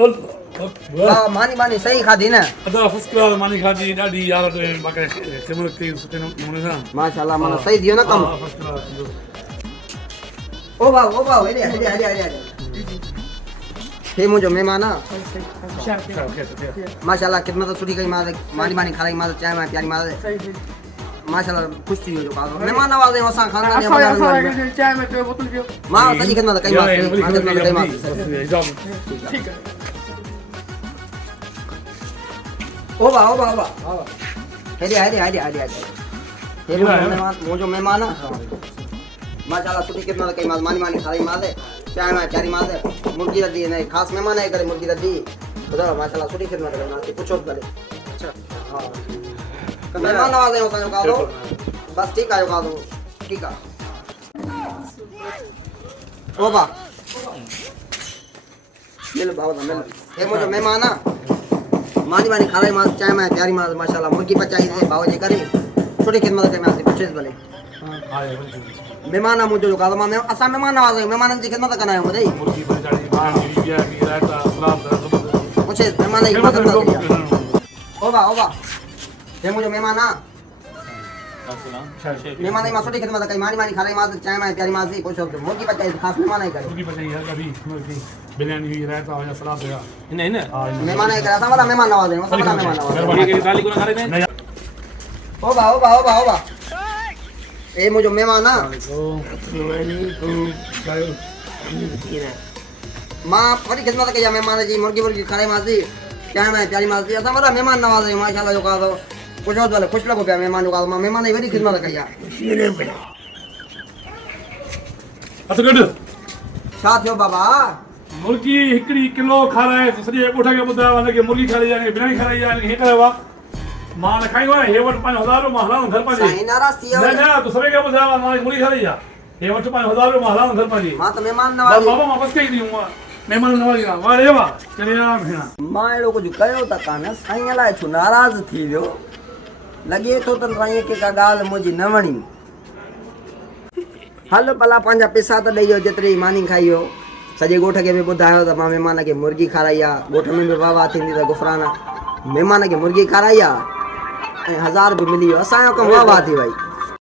हां मानी मानी सही खाधी न अदा फर्स्ट क्लास मानी खाधी ॾाढी यार बाक़ी सिमर कई सुठे नमूने सां माशाल्लाह माना सही दियो न कम फर्स्ट क्लास ओ भाऊ हेॾे हे मुंहिंजो महिमान आहे माशाल्लाह खिदमत सुठी कई मानी मानी खाराई मां चांहि मां प्यारी मां माशाल्लाह ख़ुशि थी वियो महिमान नवाज़ असां खाना चाय में कोई बोतल पियो मां सॼी खिदमत कई मां ठीक है ओ बा हेॾे हे मुंहिंजो महिमान आहे माशाल्लाह सुठी खिदमत कई मानी मानी खाराई मां चांहि मां प्यारी मां मुर्गी रधी न ख़ासि महिमान आहे करे मुर्गी रधी ॿुधायो माशाल्लाह सुठी खिदमत कई मां पुछो भले अच्छा हा महिमान नवाज़ आहियूं असांजो कादो बसि ठीकु आहे कादो ठीकु आहे ओ बा मिल बाबा मिल हे मुंहिंजो महिमान आहे मानी मानी खाराई मां चांहि मां प्यारी मां माशाल्लाह मुर्गी पचाई बाबा जे करे सुठी खिदमत कई मां पुछेसि भले महिमान मुंहिंजो कादो मां असां महिमान नवाज़ आहियूं महिमाननि जी खिदमत कंदा आहियूं ॿुधाई पुछेसि महिमान जी खिदमत ओ बा हे मुंहिंजो महिमान आहे महिमान जी मां सुठी खिदमत कई मानी मानी खाराई मां चांहि मां प्यारी मां पुछो मुर्गी पचाई ख़ासि महिमान जी करे मुर्गी पचाई है कभी बिरयानी हुई रायता हुआ सलाद हुआ इन महिमान जी करे असां वॾा महिमान नवाज़ आहियूं असां वॾा महिमान नवाज़ गाली को ना खारे ने ओ बा ए मुंहिंजो महिमान आहे मां वॾी खिदमत कई आहे महिमान जी मुर्गी खाराई मां चांहि मां प्यारी मां असां वॾा महिमान नवाज़ आहियूं माशाल्लाह जो कादो पुछो भले ख़ुशि लॻो पिया महिमान जो कादो मां महिमान जी वॾी खिदमत कई आहे छा थियो बाबा मुर्गी हिकिड़ी किलो खाराए सॼे ॻोठ खे ॿुधायो हुनखे मुर्गी खाराई आहे बिरयानी खाराई आहे हे कयो आहे मां न खाईंदो आहियां हे वटि 5000 मां हलाऊं घर पंहिंजे साईं नाराज़ थी वियो न तूं सभई खे ॿुधायो आहे मां मुर्गी खाराई आहे हे वटि 5000 मां हलाऊं घर पंहिंजे मां त महिमान नवाज़ बाबा मां बसि कई ॾियूं महिमान नवाज़ी आहे वाह रे वाह चले भेण मां अहिड़ो कुझु कयो त कान साईं अलाए छो नाराज़ थी वियो लॻे थो त साईं खे का ॻाल्हि मुंहिंजी न वणी हल भला पंहिंजा पैसा त ॾेई वियो जेतिरी मानी खाई वियो सॼे ॻोठ खे बि ॿुधायो त मां महिमान खे मुर्गी खाराई आहे ॻोठ में बि वाह वाह थींदी त गुफ़राना महिमान खे मुर्गी खाराई आहे ऐं 1000 बि मिली वियो असांजो कमु वाह वाह थी वई